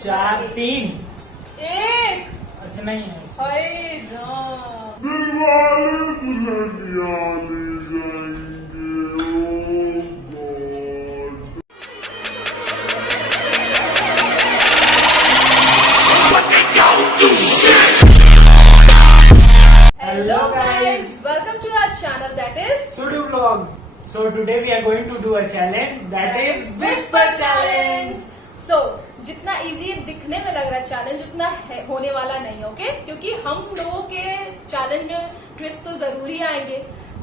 4 3 1। अच्छा नहीं है। हाय राम। दिलवाले दुल्हनिया ले जाएंगे, ओ God. Hello guys, welcome to our channel that is Sudu vlog. So today we are going to do a challenge that is Whisper Challenge. So जितना easy दिखने में लग रहा है चैलेंज उतना होने वाला नहीं, ओके? क्योंकि हम लोगों के चैलेंज में ट्विस्ट तो जरूरी आएंगे।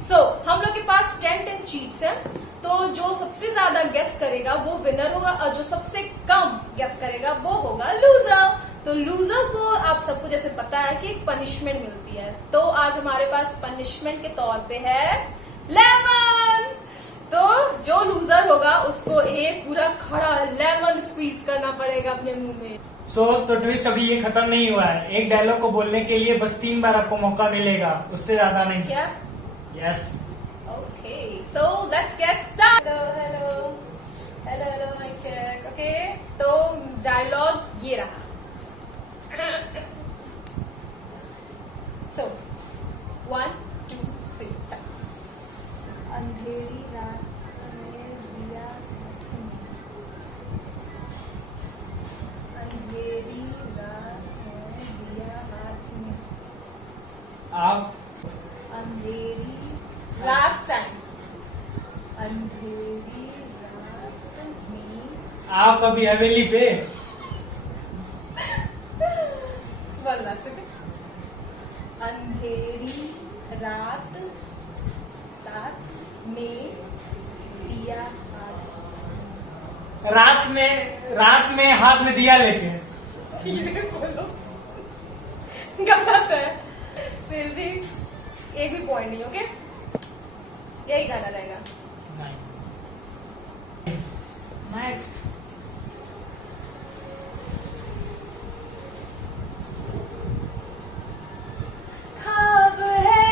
So हम लोग के पास 10 चीट्स हैं, तो जो सबसे ज्यादा गेस करेगा वो विनर होगा और जो सबसे कम गेस करेगा वो होगा लूजर। तो लूजर को आप सबको जैसे पता है कि एक पनिशमेंट मिलती है, तो आज हमारे पास पनिशमेंट के तौर पे है लेमन। तो जो लूजर होगा उसको एक पूरा खड़ा लेमन स्क्वीज करना पड़ेगा अपने मुंह में। तो ट्विस्ट अभी ये खत्म नहीं हुआ है। एक डायलॉग को बोलने के लिए बस 3 बार आपको मौका मिलेगा, उससे ज्यादा नहीं। क्या? Yes. Okay, so let's get start. Hello hello hello mike check. Okay, तो डायलॉग ये रहा। So, 1 2 3 4। अंधेरी रात में दिया, अंधेरी रात में दिया हाथ में, आप अंधेरी लास्ट टाइम, अंधेरी रात में आप अभी हवेली पे बोलना सुन। अंधेरी रात रात में दिया हाथ, रात में हाथ में दिया लेके। धीरे बोलो, गलत है। फिर भी एक भी पॉइंट नहीं, ओके? यही गाना रहेगा। नेक्स्ट। ख्वाब है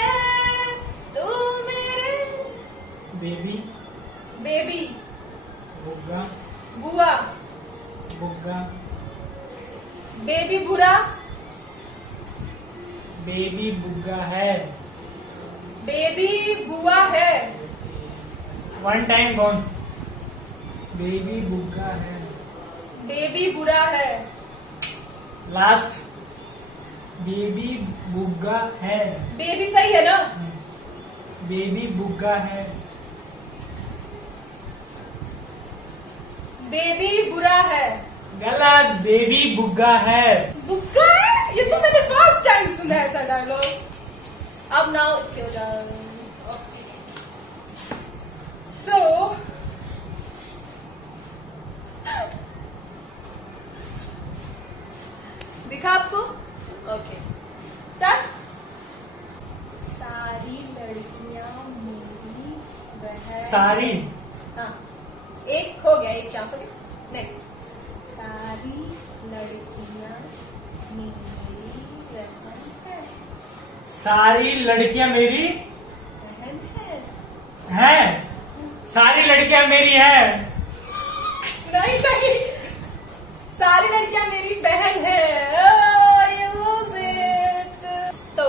तू मेरे बेबी बेबी, बुग्गा बुआ बुग्गा बेबी बुरा, बेबी बुग्गा है। बेबी बुआ है, 1 टाइम बोल। बेबी बुग्गा है। बेबी बुरा है, लास्ट। बेबी बुग्गा है। बेबी सही है ना? बेबी बुग्गा है। बेबी बुरा है। गलत। बेबी बुग्गा है। बुक्का है? ये तो मैंने फर्स्ट टाइम सुना है ऐसा डायलॉग। अब नाउ इट्स योर टर्न। सो दिखा आपको? Okay, start. सारी लड़कियां मेरी बहन। सारी। हाँ, एक हो गया, एक चांस हो गया। नेक्स्ट। सारी लड़कियां मेरी बहन है। सारी लड़कियां मेरी बहन है? हैं। सारी लड़कियां मेरी हैं। नहीं नहीं, सारी लड़कियां मेरी बहन है। You lose it। तो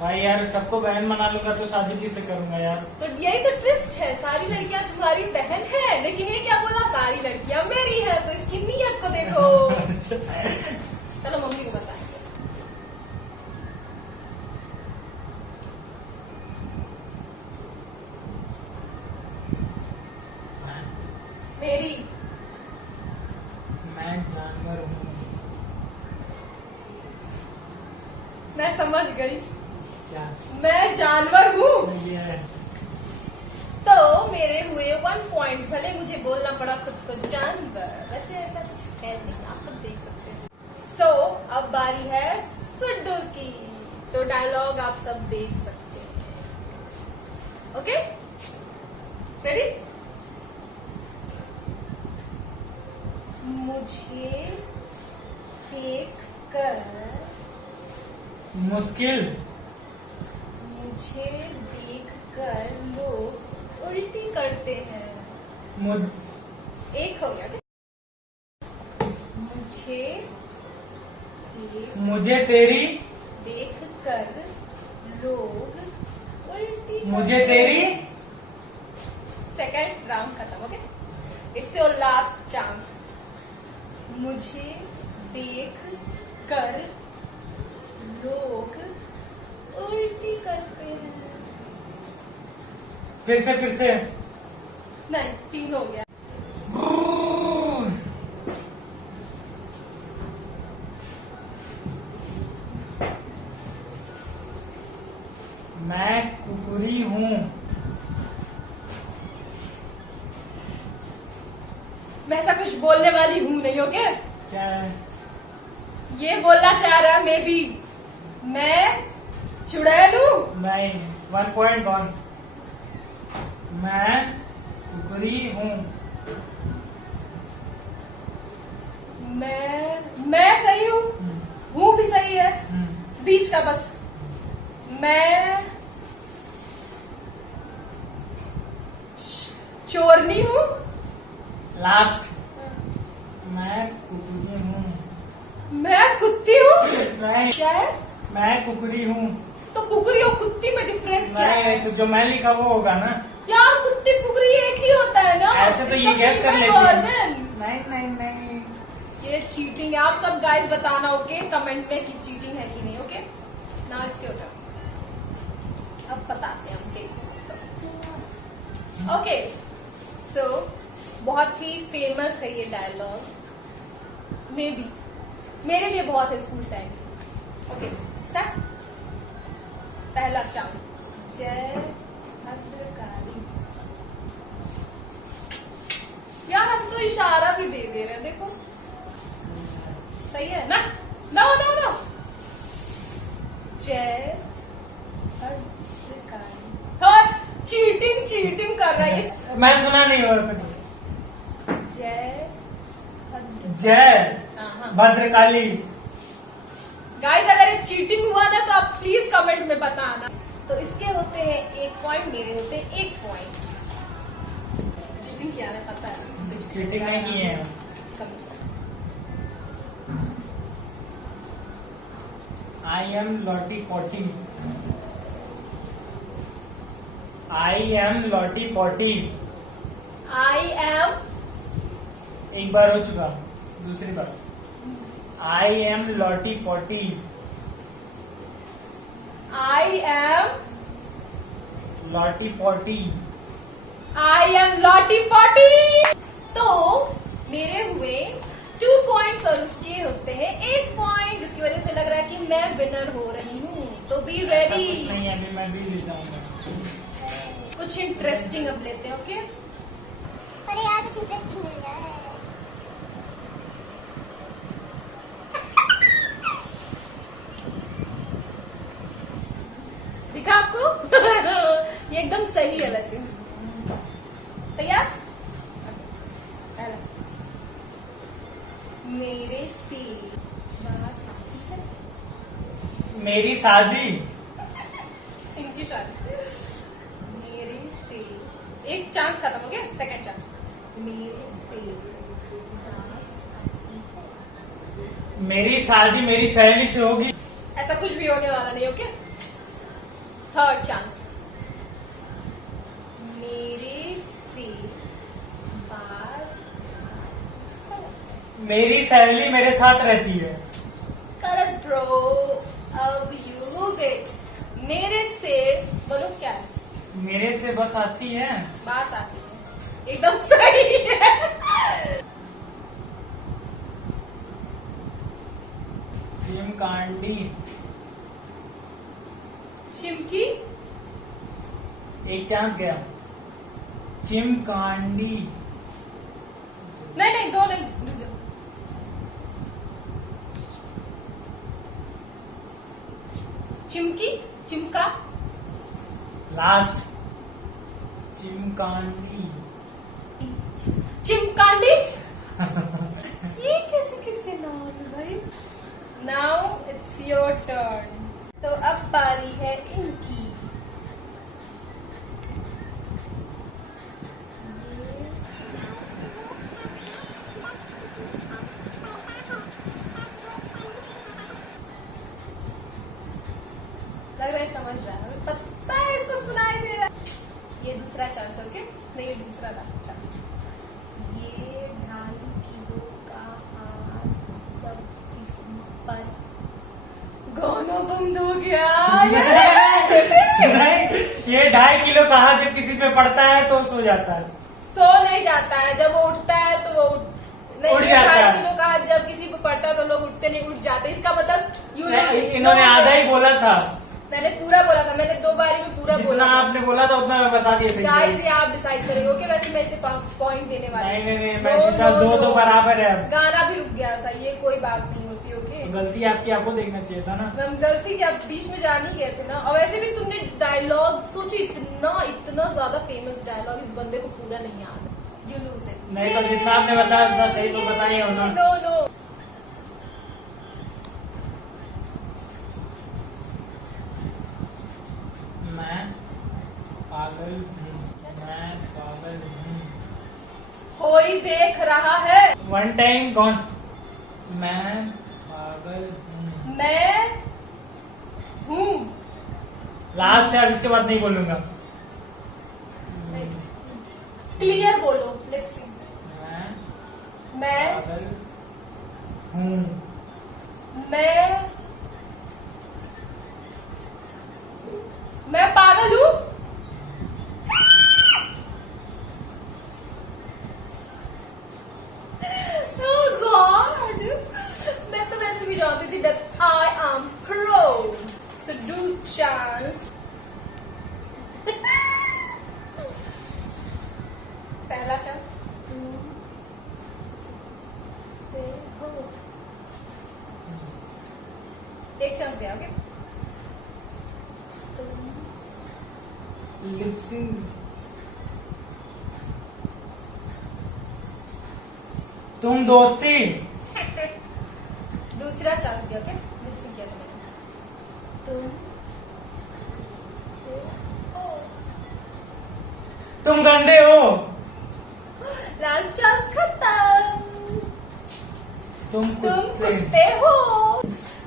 भाई यार, सबको बहन बना लूंगा तो शादी किससे करूंगा यार। तो यही तो ट्विस्ट है, सारी लड़कियां तुम्हारी बहन है, लेकिन ये क्या बोला? सारी लड़कियां मेरी है। तो इसकी नीयत को देखो। चलो मम्मी को बता। मेरी। मैं जानवर हूँ। मैं समझ गई, क्या? मैं जानवर हूँ। ये है। तो मेरे हुए 1 पॉइंट। भले मुझे बोलना पड़ा खुद को जानवर, वैसे ऐसा कुछ है नहीं, आप सब देख सकते हैं। सो अब बारी है सुड्डू की, तो डायलॉग आप सब देख सकते हैं। Okay, ready? मुझे देख कर, मुश्किल। मुझे देख कर लोग उल्टी करते हैं। मुझ एक हो गया। मुझे मुझे तेरी देख कर लोग उल्टी मुझे तेरी सेकंड राउंड खत्म. Okay, it's your last chance. मुझे देख कर लोग उल्टी करते हैं. फिर से नहीं, 3 हो गया. मैं कुकुरी हूँ. मैं ऐसा कुछ बोलने वाली हूं नहीं. ओके, क्या है? ये बोलना चाह रहा है मे बी मैं चुड़ैल हूं. नहीं, 1 पॉइंट गॉन. मैं कुकुरी हूँ. मैं सही हूँ. हूँ भी सही है. हम्म. बीच का बस. मैं चोरनी हूँ. लास्ट. मैं कुकुरी हूँ. मैं कुत्ती हूँ. नहीं, क्या है? मैं कुकुरी हूँ. तो कुकरी और कुत्ती में डिफरेंस क्या है? नहीं, तो जो मैं लिखा वो होगा ना. यार कुत्ती कुकरी एक ही होता है ना. ऐसे तो It's ये a गैस कर female लेती है. version. नहीं. ये चीटिंग है. आप सब गाइस बताना ओके कमेंट में कि चीटिंग है कि नहीं. Okay, now it's your turn. अब बताते हैं हम. ओके, सो बहुत ही फेमस है ये डायलॉग. मे बी मेरे लिए बहुत है स्कूल टाइम. Okay, start. पहला चांस. जय भद्रकाली. यार हम तो इशारा भी दे रहे हैं. देखो सही है ना. नो. जय भद्रकाली. और चीटिंग कर रहा है ये. मैं सुना नहीं और कुछ. जय जय हाँ. भद्रकाली. गाइस अगर ये चीटिंग हुआ ना तो आप प्लीज कमेंट में बताना. तो इसके होते हैं 1 पॉइंट, मेरे होते हैं 1 पॉइंट. चीटिंग किया है पता है. चीटिंग नहीं की है. I am Lottie Pottie. I am Lottie Pottie. I am. एक बार हो चुका, दूसरी बार. I am Lottie Pottie. I am. Lottie Pottie. I am Lottie Pottie. तो मेरे हुए 2 पॉइंट्स और उसके होते हैं 1 पॉइंट, जिसकी वजह से लग रहा है कि मैं विनर हो रही हूँ. तो बी ऐसा रेडी. कुछ नहीं है, अभी मैं भी ले जाऊंगा. कुछ इंटरेस्टिंग अब लेते हैं. ओके, अरे यार कुछ इंटरेस्टिंग मिल रहा है. दिखा आपको. ये एकदम सही है वैसे. तैयार. पहला. मेरे से बात आती है. मेरी शादी. इनकी शादी. मेरे से एक चांस खत्म हो गया. Second chance. मेरे से बात आती है. मेरी शादी मेरी सहेली से होगी. ऐसा कुछ भी होने वाला नहीं. Okay, third chance. मेरे से पास. मेरी सहेली मेरे साथ रहती है. Correct bro. अब यूज इट. मेरे से बोलो क्या है. मेरे से बस आती है. बास आती है. एकदम सही है. कांडी. चिमकी. एक चांस गया. चिमकांडी. नहीं 2 नहीं. रुक जाओ. चिमकी. चिमका. लास्ट. चिमकांडी. चिमकांडी. ये कैसे किससे नाम है भाई. Now it's your turn. तो अब बारी है इनकी. लगा। ये 2.5 किलो का हार जब किसी पर गाना बंद हो गया। नहीं, ये 2.5 किलो का हाथ जब किसी पे पड़ता है तो सो जाता है। सो नहीं जाता है, जब वो उठता है तो वो नहीं, उठ जाता है। 2.5 किलो का हाथ जब किसी पे पड़ता है तो लोग उठते नहीं, उठ जाते। इसका मतलब इन्होंने आधा ही बोला था। मैंने पूरा बोला था, मैंने 2 बारी में पूरा जितना बोला था। आपने बोला था उतना मैं बता दिया सही गाइस से। ये आप डिसाइड करेंगे। ओके, वैसे मैं इसे पॉइंट देने वाली हूँ। नहीं, मैं जीता, दो बराबर है अब। गाना भी रुक गया था, ये कोई बात नहीं होती। ओके, तो गलती आपकी, आपको देखना चाहिए था ना। हम गलती के आप बीच में जान ही गए थे ना। और वैसे भी तुमने डायलॉग सोचो, इतना ज्यादा फेमस डायलॉग, इस बंदे को पूरा नहीं याद। You lose it. नहीं तो जितना आपने बताया उतना सही तो बताइए हो ना। नो मैं पागल हूँ, मैं पागल हूँ। कोई देख रहा है। One time gone. मैं पागल हूँ। मैं हूँ। लास्ट है, अब इसके बाद नहीं बोलूंगा। क्लियर बोलो, लेट्स सी। मैं पागल हूँ। मैं पागल हूँ। Oh God! मैं तो वैसे भी जानती थी that I am pro. So do chance. पहला चांस एक चांस दिया। Okay, lip sync. तुम दोस्ती। दूसरा चांस दिया। ओके, लिपसिंग किया था मैंने। तुम गंदे हो। लास्ट चांस खत्म। तुम तुम कुत्ते। कुत्ते हो।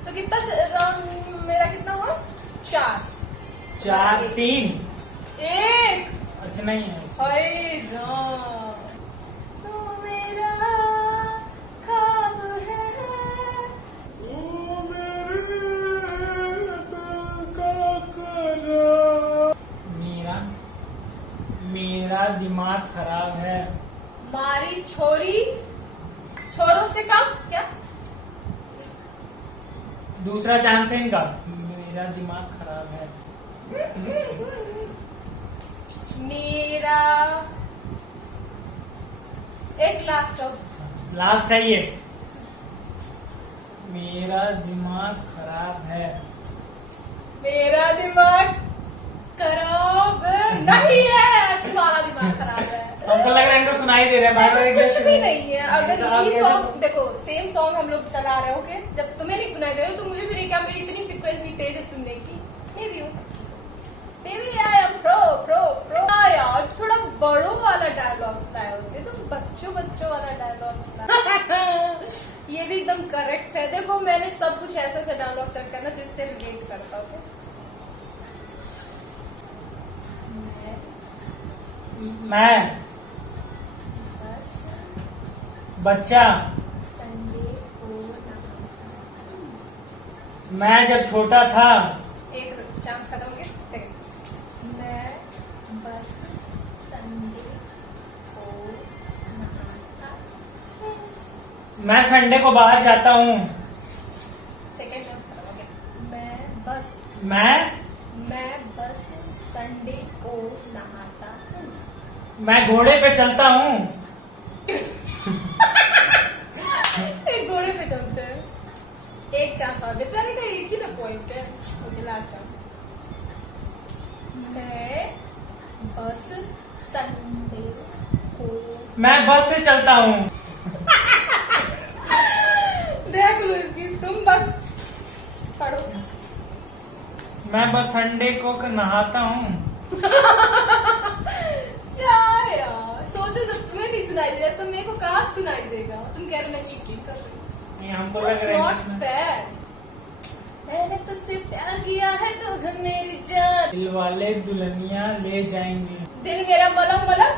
तो कितना राउंड मेरा कितना हुआ? 4 4 3। 1। अच्छा नहीं है। हाय राम, तू मेरा ख्वाब है। ओ मेरे दिल का करा। मेरा दिमाग खराब है। मारी छोरी छोरों से कम क्या? दूसरा चांस है इनका। मेरा दिमाग खराब है। मेरा एक लास्ट है ये। मेरा दिमाग खराब है। मेरा दिमाग खराब नहीं है, तुम्हारा दिमाग खराब है। हमको लग रहा है इनको सुनाई दे रहा है ऐसा बार-बार एक कुछ जैसे। भी नहीं है। अगर तो यही आगे सॉन्ग देखो, सेम सॉन्ग हम लोग चला रहे हो, ओके, जब तुम्हें नहीं सुनाई दे रहा तो मुझे भी नहीं, क्या मेरी इतनी फ्रिक्वेंसी तेज है सुनने की? मे भी हो सकती है। Maybe I am pro. यार थोड़ा बड़ों वाला डायलॉग्स लाए होते, तो बच्चों वाला डायलॉग्स ये भी एकदम करेक्ट है। देखो मैंने सब कुछ ऐसा डायलॉग सेट करना जिससे रिलेट करता हूँ। मैं बस बच्चा। संडे को मैं जब छोटा था। एक चांस खत्म हो गया। मैं बस संडे को नहाता हूँ। मैं संडे को बाहर जाता हूँ। सेकेंड चांस खत्म हो गया। मैं बस संडे को नहाता हूँ। मैं घोड़े पे चलता हूँ। एक घोड़े पे चलते हैं। एक चांस और बेचारे का एक ही ना पॉइंट है। Last chance. मैं बस संडे को मैं बस से चलता हूँ। देख लो इसकी। तुम बस पढ़ो। मैं बस संडे को नहाता हूँ। यार सोचो, जब तुम्हें नहीं सुनाई दे रहा तो मेरे को कहाँ सुनाई देगा? तुम कह रहे हो मैं चीटिंग कर रही हूँ। नहीं हमको लग It's रहा not है इसमें। fair. मैंने तुझसे प्यार किया है तो घर मेरी जान। दिल वाले दुल्हनिया ले जाएंगे। दिल मेरा मलम मलम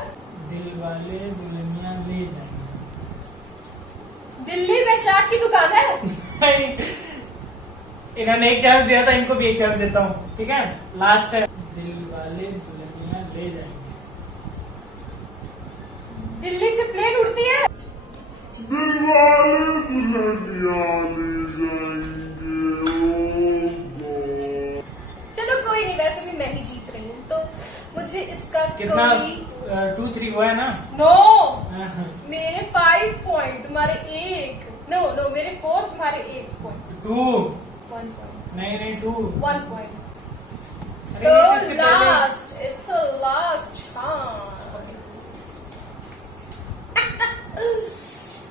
दिल वाले दुल्हनिया ले जाएंगे। दिल्ली में चाट की दुकान है। इन्होंने एक चांस दिया था, इनको भी एक चांस देता हूँ, ठीक है। लास्ट है, दिल वाले दुल्हनिया ले जाएंगे। दिल्ली से प्लेन उड़ती है। दिल वाले दुल्हनिया ले जाएंगे। ओ चलो कोई नहीं, वैसे भी मैं ही जीत रही हूँ, तो मुझे इसका कितना? कोई 2-3 हुआ है ना? नो, हाँ। मेरे 5 पॉइंट, तुम्हारे 1। नो नो, मेरे 4, तुम्हारे 1 पॉइंट। 2 1 पॉइंट। नहीं 2। 1 पॉइंट। अरे ये तो इससे तो पहले- last, it's a last chance.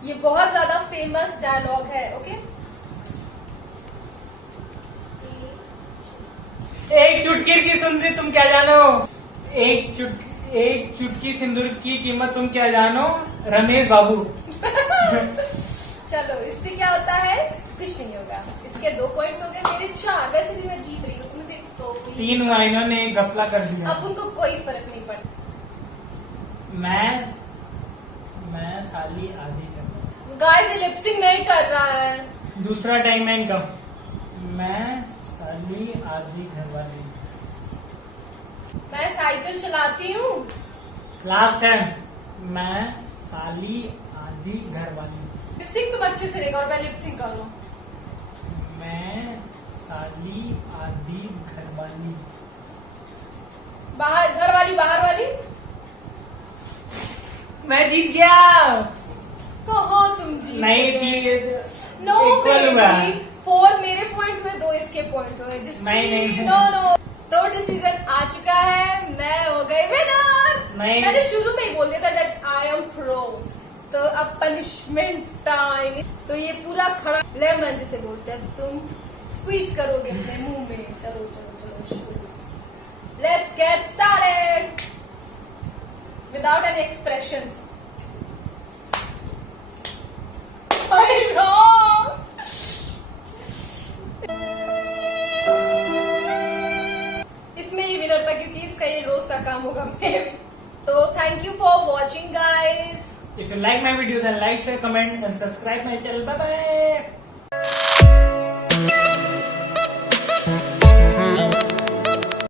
ये बहुत ज्यादा फेमस डायलॉग है, ओके। एक चुटकी की सुंदरी तुम क्या जानो, एक चुटकी सिंदूर की कीमत तुम क्या जानो, रमेश बाबू। चलो, इससे क्या होता है? कुछ नहीं होगा। इसके 2 पॉइंट्स हो गए, मेरे 4। वैसे भी मैं जीत रही हूँ, तो मुझे तो 3 हुआ, इन्होंने एक घपला कर दिया। अब उनको कोई फर्क नहीं पड़ता। मैं साली आधी कर, गाइस, ये लिपसिंग नहीं कर रहा है। दूसरा टाइम है इनका। मैं साली आधी घरवाली। मैं साइकिल चलाती हूँ। लास्ट है, मैं साली आधी घरवाली। लिपसिंग तुम अच्छे से रहेगा और मैं लिपसिंग कर लूँ। मैं साली आधी घरवाली। बाहर घर वाली, बाहर वाली। मैं जीत गया। कहो तुम जीत नहीं गए। थी, नो इक्वल हुआ। बेबी, 4 मेरे पॉइंट हुए, 2 इसके पॉइंट हुए, नहीं। No no. तो डिसीजन आ चुका है, मैं हो गई विनर। नहीं। मैंने शुरू में ही बोल दिया था दैट आई एम प्रो। तो अब पनिशमेंट टाइम। तो ये पूरा खड़ा लेमन जिसे बोलते हैं, अब तुम स्क्वीज करोगे अपने मुंह में। चलो चलो चलो, शुरू। Let's get started without any expression. I know. इसमें ये विनर था, क्योंकि इसका ये रोज का काम होगा। तो thank you for watching guys. If you like my video, then like, share, comment, and subscribe my channel. Bye bye.